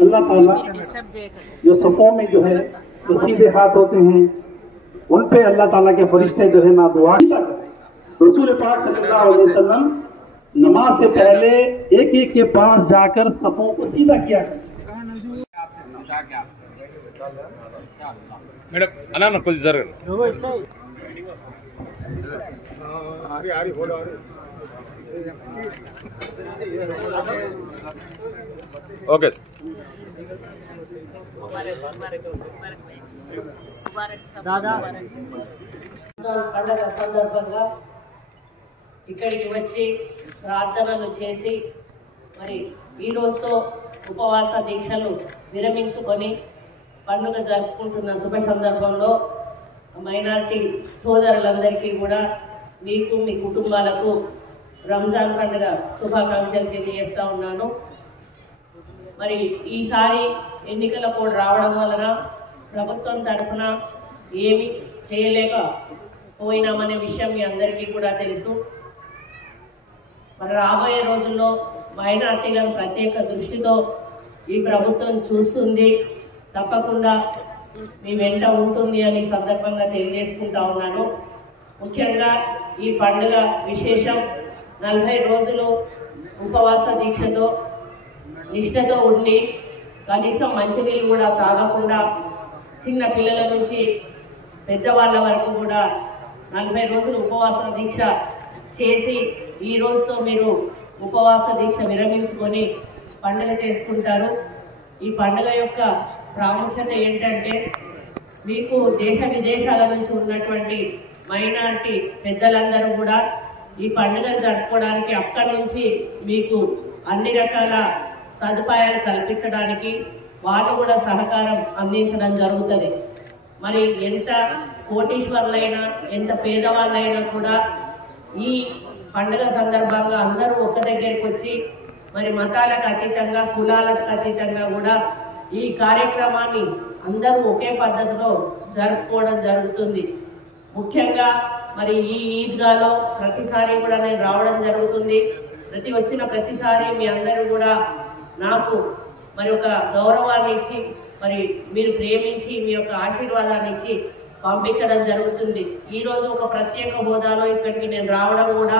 अल्लाह ताला जो सफ़ों में जो है जो सीधे हाथ होते हैं उन पे अल्लाह ताला के फरिश्ते जो है ना दुआ रसूल पाक सल्लल्लाहु अलैहि वसल्लम नमाज से पहले एक एक के पास जाकर सफ़ों को सीधा किया మేడం అన్న కొద్ది జరగండి ఓకే పండగ సందర్భంగా ఇక్కడికి వచ్చి ప్రార్థనలు చేసి మరి ఈ రోజుతో ఉపవాస దీక్షలు విరమించుకొని పండుగ జరుపుకుంటున్న శుభ సందర్భంలో మైనారిటీ సోదరులందరికీ కూడా మీకు మీ కుటుంబాలకు రంజాన్ పండుగ శుభాకాంక్షలు తెలియజేస్తూ ఉన్నాను. మరి ఈసారి ఎన్నికల కోడ్ రావడం వలన ప్రభుత్వం తరఫున ఏమి చేయలేకపోయినామనే విషయం మీ అందరికీ కూడా తెలుసు. మరి రాబోయే రోజుల్లో మైనారిటీలను ప్రత్యేక దృష్టితో ఈ ప్రభుత్వం చూస్తుంది, తప్పకుండా మీ వెంట ఉంటుంది అని సందర్భంగా తెలియజేసుకుంటా ఉన్నాను. ముఖ్యంగా ఈ పండుగ విశేషం 40 రోజులు ఉపవాస దీక్షతో నిష్ఠతో ఉండి కనీసం మంచినీళ్ళు కూడా తాగకుండా చిన్న పిల్లల నుంచి పెద్దవాళ్ళ వరకు కూడా 40 రోజులు ఉపవాస దీక్ష చేసి ఈ రోజుతో మీరు ఉపవాస దీక్ష విరమించుకొని పండుగ చేసుకుంటారు. ఈ పండుగ యొక్క ప్రాముఖ్యత ఏంటంటే మీకు దేశ విదేశాల నుంచి ఉన్నటువంటి మైనారిటీ పెద్దలందరూ కూడా ఈ పండుగను జరుపుకోవడానికి అక్కడి నుంచి మీకు అన్ని రకాల సదుపాయాలు కల్పించడానికి వాళ్ళు కూడా సహకారం అందించడం జరుగుతుంది. మరి ఎంత కోటీశ్వరులైనా ఎంత పేదవాళ్ళైనా కూడా ఈ పండుగ సందర్భంగా అందరూ ఒక్క దగ్గరికి వచ్చి మరి మతాలకు అతీతంగా కులాలకు అతీతంగా కూడా ఈ కార్యక్రమాన్ని అందరూ ఒకే పద్ధతిలో జరుపుకోవడం జరుగుతుంది. ముఖ్యంగా మరి ఈ ఈద్గాలో ప్రతిసారి కూడా నేను రావడం జరుగుతుంది. వచ్చిన ప్రతిసారి మీ అందరూ కూడా నాకు మరి ఒక గౌరవాన్ని ఇచ్చి మరి మీరు ప్రేమించి మీ యొక్క ఆశీర్వాదాన్ని ఇచ్చి పంపించడం జరుగుతుంది. ఈరోజు ఒక ప్రత్యేక హోదాలో ఇక్కడికి నేను రావడం కూడా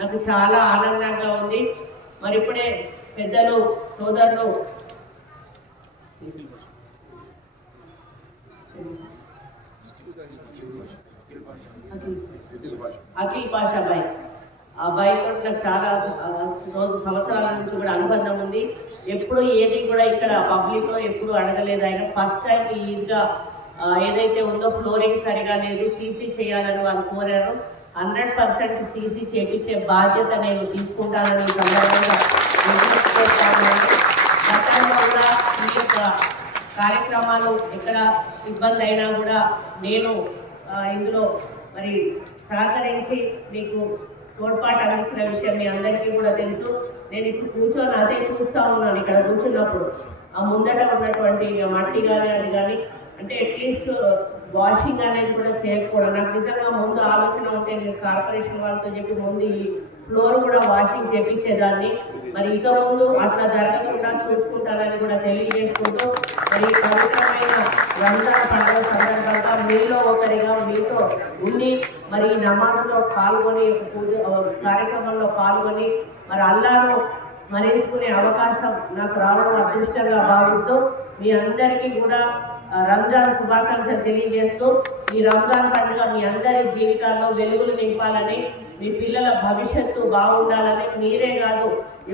నాకు చాలా ఆనందంగా ఉంది. మరి ఇప్పుడే పెద్దలు సోదరులు అఖిల్ పాషా భాయ్, ఆ భాయ్ తోటి నాకు చాలా సంవత్సరాల నుంచి కూడా అనుబంధం ఉంది. ఎప్పుడు ఏది కూడా ఇక్కడ పబ్లిక్లో ఎప్పుడు అడగలేదు. ఆయన ఫస్ట్ టైం ఈజీగా ఏదైతే ఉందో ఫ్లోరింగ్ సరిగా లేదు, సీసీ చేయాలని వాళ్ళు కోరారు. 100% సీసీ చేపించే బాధ్యత నేను తీసుకుంటానని సందర్భంగా గతంలో కూడా ఈ యొక్క కార్యక్రమాలు ఎక్కడ ఇబ్బంది అయినా కూడా నేను ఇందులో మరి సహకరించి మీకు తోడ్పాటు అందించిన విషయం మీ అందరికీ కూడా తెలుసు. నేను ఇప్పుడు కూర్చొని అదే చూస్తూ ఉన్నాను. ఇక్కడ కూర్చున్నప్పుడు ఆ ముందట ఉన్నటువంటి మట్టి కానీ అది కానీ అంటే అట్లీస్ట్ వాషింగ్ అనేది కూడా చేయకపోవడం నాకు నిజంగా ముందు ఆలోచన ఉంటే నేను కార్పొరేషన్ వాళ్ళతో చెప్పి ముందు ఈ ఫ్లోర్ కూడా వాషింగ్ చేపించేదాన్ని. మరి ఇక ముందు అట్లా జరగకుండా చూసుకుంటానని కూడా తెలియజేసుకుంటూ మరి పవిత్రమైన రంజాన్ పండుగ సందర్భంగా మీలో ఒకరిగా మీతో ఉండి మరి ఈ నమాజ్లో పాల్గొని పూజ కార్యక్రమంలో పాల్గొని మరి అల్లాను స్మరించుకునే అవకాశం నాకు రావడం అదృష్టంగా భావిస్తూ మీ అందరికీ కూడా రంజాన్ శుభాకాంక్షలు తెలియజేస్తూ ఈ రంజాన్ పండుగ మీ అందరి జీవితాల్లో వెలుగులు నింపాలని, మీ పిల్లల భవిష్యత్తు బాగుండాలని, మీరే కాదు ఈ